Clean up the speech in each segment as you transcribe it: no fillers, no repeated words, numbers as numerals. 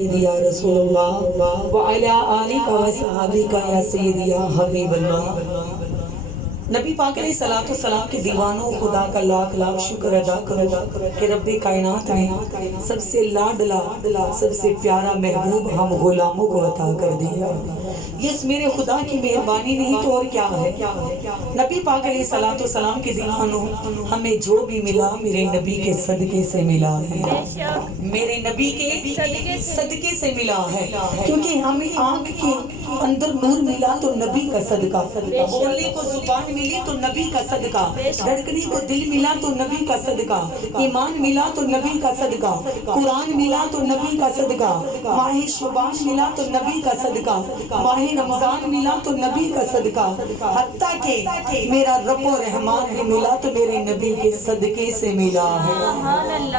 یا رسول اللہ وعلی آلک و صحابک یا سیدی یا حبیب اللہ۔ نبی پاک علیہ الصلوۃ والسلام کے دیوانوں خدا کا لاکھ لاکھ شکر ادا کرو کہ رب کائنات نے سب سے لاڈلا سب سے پیارا محبوب ہم غلاموں کو عطا کر دیا۔ یہ میرے خدا کی مہربانی نہیں تو اور کیا ہے۔ نبی پاک علیہ الصلوۃ والسلام کے دیوانوں ہمیں جو بھی ملا میرے نبی کے صدقے سے ملا ہے، میرے نبی کے صدقے سے ملا ہے، کیونکہ ہمیں آنکھ کے اندر نور ملا تو نبی کا صدقہ، بولنے کو زبان ملی تو نبی کا صدقہ، دھڑکنے کو دل ملا تو نبی کا صدقہ، ایمان ملا تو نبی کا صدقہ، قرآن ملا تو نبی کا صدقہ، ماہ شعبان ملا تو نبی کا صدقہ، ماہ رمضان ملا تو نبی کا صدقہ، حتیٰ کہ میرا رب و رحمان بھی ملا تو میرے نبی کے صدقے سے ملا ہے۔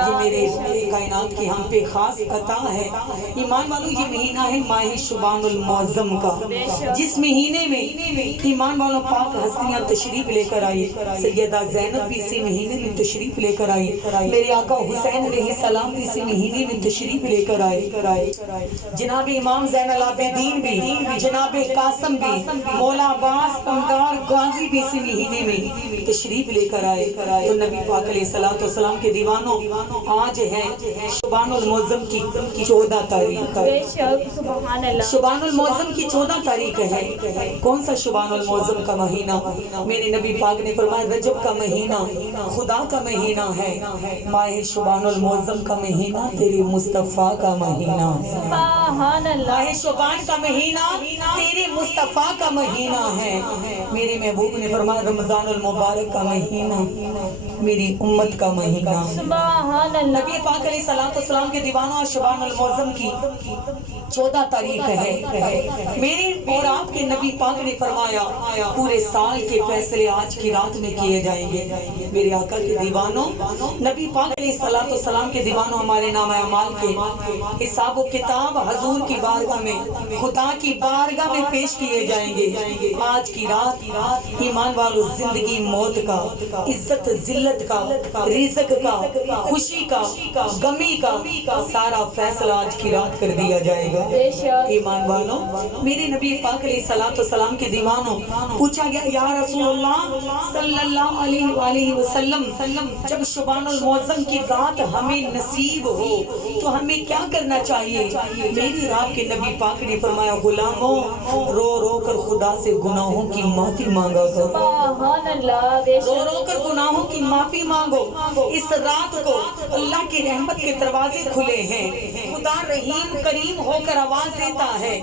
یہ میرے کائنات کی ہم پہ خاص عطا ہے۔ ایمان والوں یہ مہینہ ہے ماہ شعبان المعظم کا، جس مہینے میں ایمان والوں پاک ہستیاں تشریف لے کر آئی۔ سیدہ زینب بھی اسی مہینے میں تشریف لے کر آئی، میرے آقا حسین علیہ السلام بھی اسی مہینے میں تشریف لے کر آئے، جناب امام زین العابدین بھی، جناب قاسم بھی، مولا عباس قمدار غازی بھی اسی مہینے میں تشریف لے کر آئے۔ تو نبی پاک علیہ الصلوۃ والسلام کے دیوانوں آج ہے شعبان المعظم کی 14 تاریخ ہے۔ شعبان المعظم کی 14 تاریخ ہے۔ کون سا شعبان المعظم کا مہینہ؟ میرے نبی پاک نے فرمایا رجب کا مہینہ خدا کا مہینہ ہے، ماہ شعبان المعظم کا مہینہ تیرے مصطفیٰ کا مہینہ ہے، ماہ شعبان کا مہینہ تیرے مصطفیٰ کا مہینہ ہے۔ میرے محبوب نے فرمایا رمضان المبارک کا مہینہ میری امت کا مہینہ۔ نبی پاک علیہ الصلوۃ والسلام کے دیوانوں شعبان المعظم کی 14 تاریخ ہے۔ میرے اور آپ کے نبی پاک نے فرمایا پورے سال کے فیصلے آج کی رات میں کیے جائیں گے۔ میرے آقا کے دیوانوں نبی پاک علیہ الصلوۃ والسلام کے دیوانوں ہمارے نامہ اعمال کے حساب و کتاب حضور کی بارگاہ میں خدا کی بارگاہ میں پیش کیے جائیں گے۔ آج کی رات ایمان والو زندگی موت کا، عزت ذلت کا، رزق کا، خوشی کا، غمی کا سارا فیصلہ آج کی رات کر دیا جائے گا۔ ایمان والوں میرے نبی پاک علیہ الصلوۃ والسلام کے دیوانوں پوچھا گیا یا رسول اللہ صلی اللہ علیہ وآلہ وسلم جب شعبان المعظم کی رات ہمیں نصیب ہو تو ہمیں کیا کرنا چاہیے؟ میری رات کے نبی پاک نے فرمایا غلاموں رو رو کر خدا سے گناہوں کی معافی مانگا کرو، رو رو کر گناہوں کی معافی مانگو۔ اس رات کو اللہ کی رحمت کے دروازے کھلے ہیں، خدا رحیم کریم ہو کر آواز دیتا ہے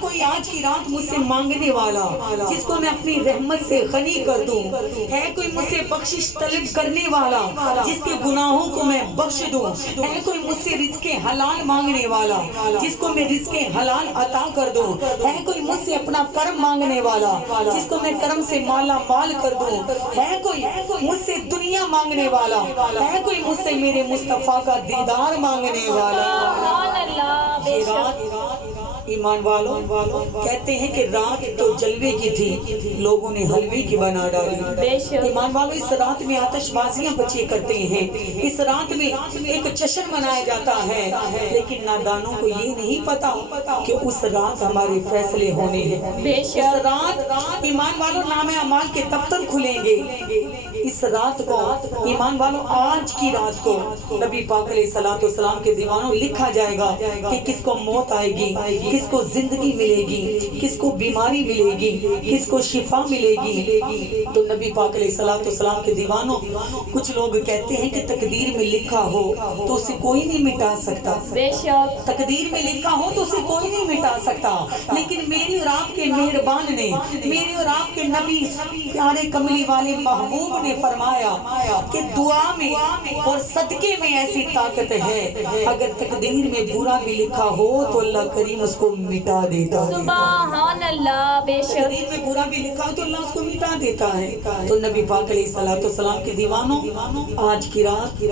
کوئی آج کی رات مجھ سے مانگنے والا جس کو میں اپنی رحمت سے غنی کر دوں؟ ہے کوئی مجھ سے بخشش طلب کرنے والا جس کے گناہوں کو میں بخش دوں؟ ہے کوئی مجھ سے رزق حلال مانگنے والا جس کو میں رزق حلال عطا کر دوں؟ ہے کوئی مجھ سے اپنا کرم مانگنے والا جس کو میں کرم سے مالا مال کر دوں؟ ہے کوئی مجھ سے دنیا مانگنے والا؟ ہے کوئی مجھ سے میرے مصطفیٰ کا دیدار مانگنے والا؟ یہ رات ایمان والوں کہتے ہیں کہ رات تو جلوے کی تھی، لوگوں نے حلوے کی بنا ڈالی۔ ایمان والوں اس رات میں آتش بازیاں بچے کرتے ہیں، اس رات میں ایک جشن منایا جاتا ہے، لیکن نادانوں کو یہ نہیں پتا کہ اس رات ہمارے فیصلے ہونے ہیں۔ اس رات ایمان والوں نامہ اعمال کے دفتر کھلیں گے۔ اس رات کو ایمان والوں آج کی رات کو نبی پاک علیہ الصلوۃ والسلام کے دیوانوں لکھا جائے گا کہ کس کو موت آئے گی، کس کو زندگی ملے گی، کس کو بیماری ملے گی، کس کو شفا ملے گی۔ تو نبی پاک علیہ الصلوۃ والسلام کے دیوانوں کچھ لوگ کہتے ہیں کہ تقدیر میں لکھا ہو تو اسے کوئی نہیں مٹا سکتا، تقدیر میں لکھا ہو تو اسے کوئی نہیں مٹا سکتا، لیکن میری اور آپ کے مہربان نے، میرے اور آپ کے نبی پیارے کملی والے محبوب نے فرمایا کہ دعا میں اور صدقے میں ایسی طاقت ہے، اگر تقدیر میں برا بھی لکھا ہو تو اللہ کریم اس کو مٹا دیتا ہے۔ سبحان اللہ، بے شک تقدیر میں برا بھی لکھا ہو تو اللہ اس کو مٹا دیتا ہے۔ تو نبی پاک علیہ الصلوۃ والسلام کے دیوانوں آج کی رات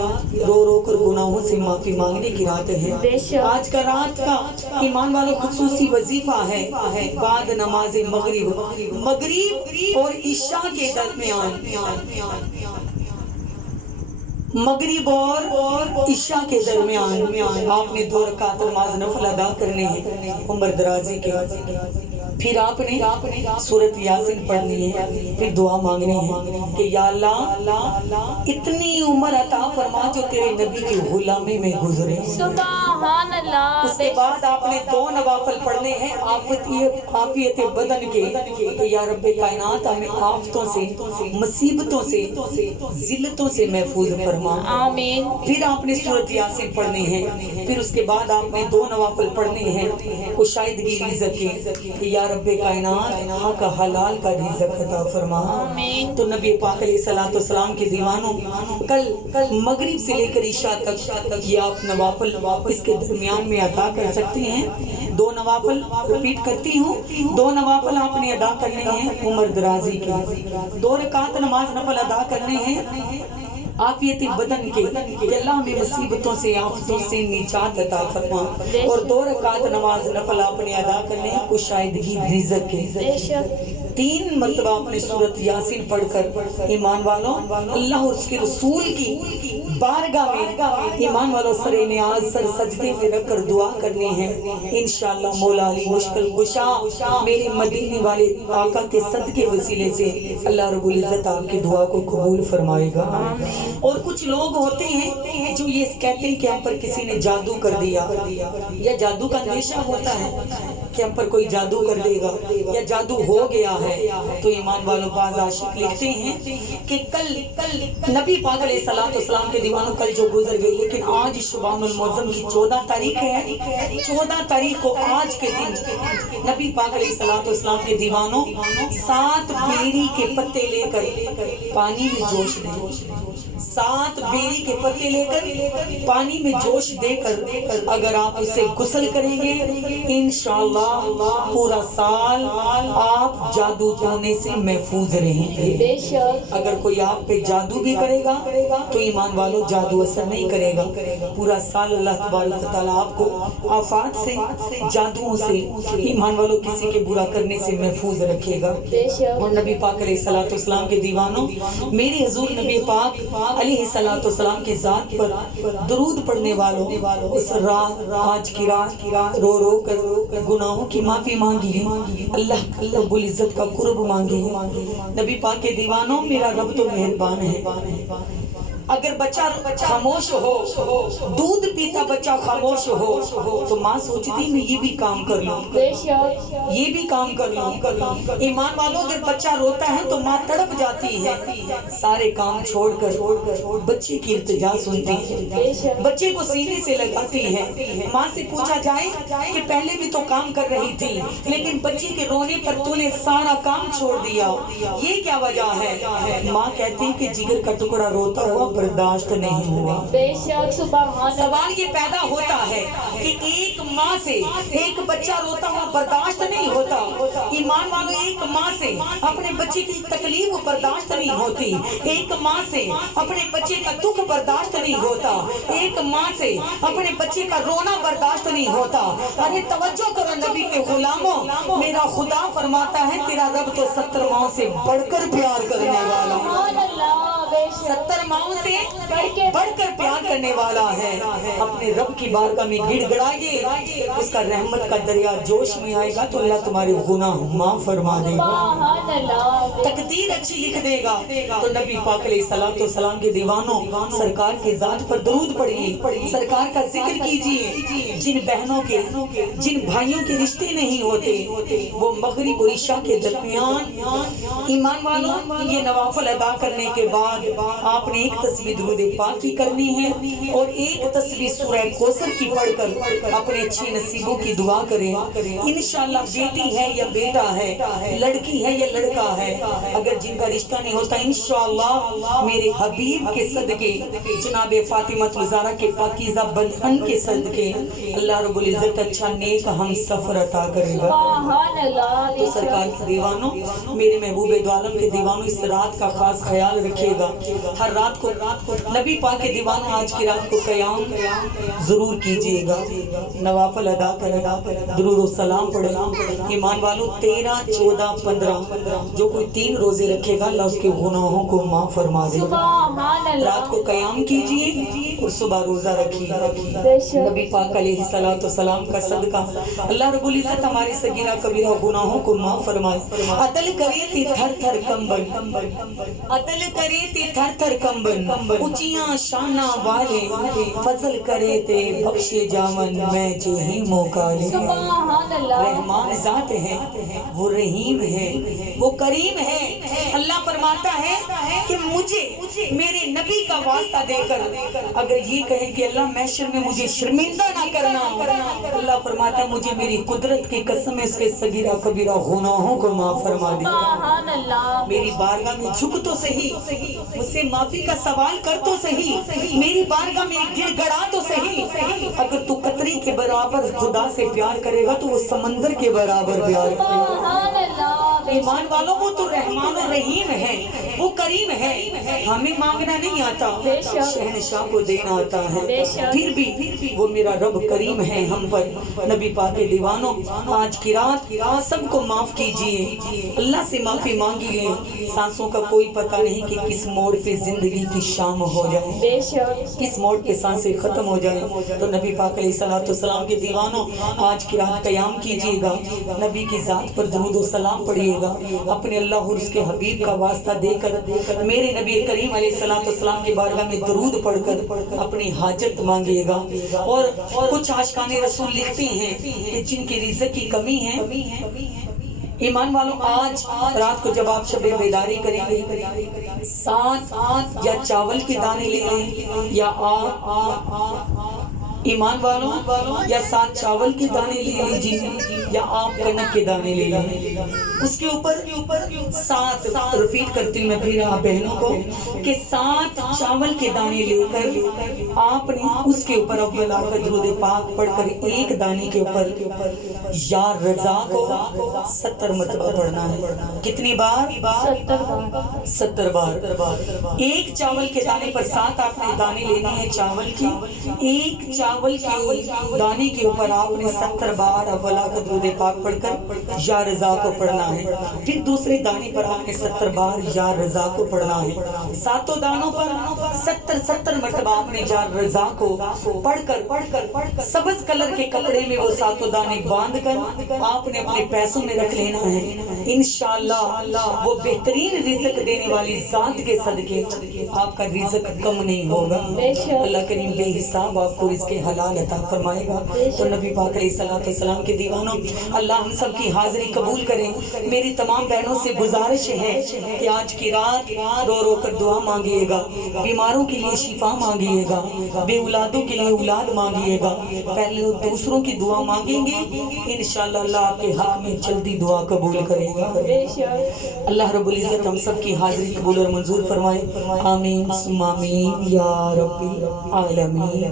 رو رو کر گناہوں سے معافی مانگنے کی رات ہے۔ آج کا رات کا ایمان والوں خصوصی وظیفہ ہے بعد نماز مغرب اور عشاء کے درمیان مغرب اور عشاء کے درمیان آپ نے 2 رکعت نماز نفل ادا کرنے ہیں عمر درازی کے، پھر آپ نے سورۃ یاسین پڑھنی ہے، پھر دعا مانگنی ہے کہ یا اللہ اتنی عمر عطا فرما جو تیرے نبی کی غلامی میں گزرے۔ سبحان اللہ۔ اس کے بعد آپ نے 2 نوافل پڑھنے ہیں عافیت بدن کے کہ یا رب کائنات ہمیں آفتوں سے، مصیبتوں سے، ذلتوں سے محفوظ فرما۔ آمین۔ پھر آپ نے سورۃ یاسین پڑھنی ہے، پھر اس کے بعد آپ نے 2 نوافل پڑھنے ہیں کشائدگی رزق کے کہ یا رب کائنات حق حلال کا رزق عطا فرما۔ آمین۔ تو نبی پاک علیہ الصلوۃ والسلام کے دیوانوں کل مغرب سے لے کر عشاء تک یہ آپ نوافل اس کے درمیان میں ادا کر سکتے ہیں۔ 2 نوافل ریپیٹ کرتی ہوں، 2 نوافل آپ نے ادا کرنے ہیں عمر درازی کے، 2 رکعت نماز نفل ادا کرنے ہیں عافیت بدن کے کہ اللہ ہمیں مصیبتوں سے، آفتوں سے نجات عطا فرما، اور 2 رکعت نماز نفل آپ نے ادا کرنے ہیں کشائدگی رزق کے۔ 3 مرتبہ آپ نے سورۃ یاسین پڑھ کر ایمان والوں اللہ اور اس کے رسول کی بارگاہ میں ایمان والوں سر نیاز سر سجدے میں رکھ کر دعا کرنی ہے۔ انشاءاللہ مولا علی مشکل کشا میرے مدینے والے آقا کے صدقے وسیلے سے اللہ رب العزت آپ کی دعا کو قبول فرمائے گا۔ اور کچھ لوگ ہوتے ہیں جو یہ کہتے ہیں کہ ہم پر کسی نے جادو کر دیا، یا جادو کا اندیشہ ہوتا ہے کہ ہم پر کوئی جادو کر دے گا یا جادو ہو گیا ہے، تو ایمان والوں بعض عاشق لکھتے ہیں کہ کل نبی پاک علیہ الصلوۃ والسلام کے دیوانوں کل جو گزر گئی، لیکن آج شعبان المعظم کی 14 تاریخ ہے، 14 تاریخ کو آج کے دن نبی پاک علیہ الصلوۃ والسلام کے دیوانوں 7 بیری کے پتے لے کر پانی میں جوش دیں، 7 بیری کے پتے لے کر پانی میں جوش دے کر اگر آپ اسے غسل کریں گے انشاءاللہ پورا سال آپ جادو ٹونے سے محفوظ رہیں گے۔ بے شک۔ اگر کوئی آپ پہ جادو بھی کرے گا تو ایمان والوں جادو اثر نہیں کرے گا، پورا سال اللہ تبارک و تعالیٰ آپ کو آفات سے، جادوؤں سے، ایمان والوں کسی کے برا کرنے سے محفوظ رکھے گا۔ بے شک۔ اور نبی پاک علیہ الصلوۃ والسلام کے دیوانوں میرے حضور نبی پاک علیہ الصلوۃ والسلام کی ذات پر درود پڑھنے والوں اس رات، آج کی رات رو رو کر گناہوں کی معافی مانگی، اللہ رب العزت کا قرب مانگی۔ نبی پاک کے دیوانوں میرا رب تو مہربان ہے، اگر بچہ خاموش ہو، دودھ پیتا بچہ خاموش ہو تو ماں سوچتی میں یہ بھی کام کر لوں، بے شک۔ یہ بھی کام کر لوں۔ ایمان والوں اگر بچہ روتا ہے تو ماں تڑپ جاتی ہے، سارے کام چھوڑ کر بچے کی التجا سنتی ہے، بچے کو سینے سے لگاتی ہے۔ ماں سے پوچھا جائے کہ پہلے بھی تو کام کر رہی تھی لیکن بچے کے رونے پر تو نے سارا کام چھوڑ دیا، یہ کیا وجہ ہے؟ ماں کہتی کہ جگر کا ٹکڑا روتا ہوا برداشت نہیں ہوا۔ بے شک۔ سبحان۔ سوال یہ پیدا ہوتا ہے کہ ایک ماں سے ایک بچہ روتا ہوا برداشت نہیں ہوتا، ایمان والوں ایک ماں سے اپنے بچے کی تکلیف برداشت نہیں ہوتی، ایک ماں سے اپنے بچے کا دکھ برداشت نہیں ہوتا، ایک ماں سے اپنے بچے کا رونا برداشت نہیں ہوتا۔ ارے توجہ کرو نبی کے غلاموں، میرا خدا فرماتا ہے تیرا رب تو 70 ماؤں سے بڑھ کر پیار کرنے والا، سبحان اللہ۔ بے شک۔ 70 ماؤں سے بڑھ کر پیار کرنے والا ہے۔ اپنے رب کی بارگاہ میں گڑ گڑائیے، اس کا رحمت کا دریا جوش میں آئے گا تو اللہ تمہارے گناہ معاف فرما دے گا، سبحان اللہ۔ تقدیر اچھی لکھ دے گا۔ تو نبی پاک علیہ الصلوۃ والسلام کے دیوانوں سرکار کی ذات پر درود پڑھیے، سرکار کا ذکر کیجئے۔ جن بہنوں کے، جن بھائیوں کے رشتے نہیں ہوتے وہ مغرب و عشاء کے درمیان ایمان والوں یہ نوافل ادا کرنے کے بعد آپ نے ایک تسبیح درود پاک کی کرنی ہے اور ایک تسبیح سورہ کوثر کی پڑھ کر اپنے اچھے نصیبوں کی دعا کریں۔ انشاءاللہ بیٹی ہے یا بیٹا ہے، لڑکی ہے یا لڑکا ہے، اگر جن کا رشتہ نہیں ہوتا انشاءاللہ میرے حبیب کے صدقے، جناب فاطمہ الزہرا کے پاکیزہ بندھن کے صدقے اللہ رب العزت اچھا نیک ہم سفر عطا کرے گا۔ سبحان اللہ۔ تو سرکار کے دیوانوں، میرے محبوب دو عالم کے دیوانوں اس رات کا خاص خیال رکھیے گا۔ ہر رات کو نبی پاک کے دیوانوں آج کی رات کو قیام ضرور کیجئے گا، نوافل ادا کرے گا، درود و سلام پڑھے گا۔ ایمان والوں 13، 14، 15 جو کوئی 3 روزے رکھے گا اللہ اس کے گناہوں کو معاف فرما دے گا۔ سبحان اللہ۔ رات کو قیام کیجئے اور صبح روزہ رکھیے۔ بے شک۔ نبی پاک علیہ السلام کا صدقہ اللہ رب العزت ہمارے صغیرہ کبیرہ گناہوں کو معاف فرمائے۔ عدل کرے تے تھر تھر کمبن، عدل کرے تے تھر تھر کمبن، اونچیاں شاناں والے فضل کرے تے بخشے جاون میں جہی موقع لے۔ سبحان اللہ۔ رحمان ذات ہے، وہ رحیم ہے، وہ کریم ہے۔ اللہ فرماتا ہے کہ مجھے میرے نبی کا واسطہ دے کر اگر یہ کہے کہ اللہ محشر میں مجھے شرمندہ نہ کرنا، اللہ فرماتا ہے مجھے میری قدرت کی قسم اس کے صغیرہ کبیرہ گناہوں کو معاف فرما دے۔ سبحان اللہ۔ میری بارگاہ میں جھک تو صحیح، مجھ سے معافی کا سوال کر تو صحیح، میری بارگاہ میں گڑ گڑا تو صحیح۔ اگر تو قطری کے برابر خدا سے پیار کرے گا تو وہ سمندر کے برابر پیار کرے گا۔ سبحان اللہ۔ ایمان والوں وہ تو رحمان و رحیم ہے، وہ کریم ہے۔ ہمیں مانگنا نہیں آتا، شہنشاہ کو دینا آتا ہے۔ پھر بھی وہ میرا رب کریم ہے ہم پر۔ نبی پاک کے دیوانوں آج کی رات سب کو معاف کیجئے، اللہ سے معافی مانگیے۔ سانسوں کا کوئی پتہ نہیں کہ کس موڑ پہ زندگی کی شام ہو جائے، بے شک۔ کس موڑ پہ سانسیں ختم ہو جائے۔ تو نبی پاک علیہ السلام کے دیوانوں آج کی رات قیام کیجئے گا، نبی کی ذات پر درود و سلام پڑھیے گا، اپنے اللہ اور اس کے حبیب کا واسطہ دے کر میرے نبی کریم علیہ السلام کے بارگاہ میں درود پڑھ کر اپنی حاجت مانگیے گا۔ اور کچھ عاشقان رسول لکھتے ہیں کہ جن کی رزق کی کمی ہے، ایمان والوں آج رات کو جب آپ شب بیداری کریں گے 7 یا چاول کے دانے لے لیں، یا آپ ایمان والوں یا 7 چاول کے دانے لے لیجیے، یا آپ کنک کے دانے لے لیں۔ اس کے اوپر 7 ریپیٹ کرتی ہوں میں پھر آپ بہنوں کو کہ 7 چاول کے دانے لے کر آپ نے اس کے اوپر اول آخر درود پاک پڑھ کر ایک دانے کے اوپر یا رضا کو 70 مرتبہ پڑھنا ہے۔ کتنی بار؟ 70 بار۔ ایک چاول کے دانے پر 7 آپ نے دانے لینے ہیں چاول کی، ایک چاول کے دانے کے اوپر آپ نے 70 بار اول آخر درود پاک پڑھ کر یا رضا کو پڑھنا ہے۔ پھر دوسرے دانے پر آپ نے 70 بار یا رضا کو پڑھنا ہے۔ 7 دانوں پر 70 مرتبہ آپ نے یا رضا کو پڑھ کر سبز کلر کے کپڑے میں وہ 7 دانے باندھ کر آپ نے اپنے پیسوں میں رکھ لینا ہے۔ انشاءاللہ وہ بہترین رزق دینے والی ذات کے صدقے آپ کا رزق کم نہیں ہوگا۔ اللہ کریم بے حساب آپ کو رزق حلال عطا فرمائے گا۔ تو نبی پاک علیہ السلام کے دیوانوں اللہ ہم سب کی حاضری قبول کریں۔ میری تمام بہنوں سے گزارش ہے کہ آج کی رات رو رو کر دعا مانگیے گا، بیماروں کے لیے شفا مانگیے گا، بے اولادوں کے لیے اولاد مانگیے گا۔ پہلے دوسروں کی دعا مانگیں گے، انشاءاللہ اللہ آپ کے حق میں جلدی دعا قبول کرے گا۔ اللہ رب العزت ہم سب کی حاضری قبول اور منظور فرمائے۔ آمین ثم آمین یا رب العالمین۔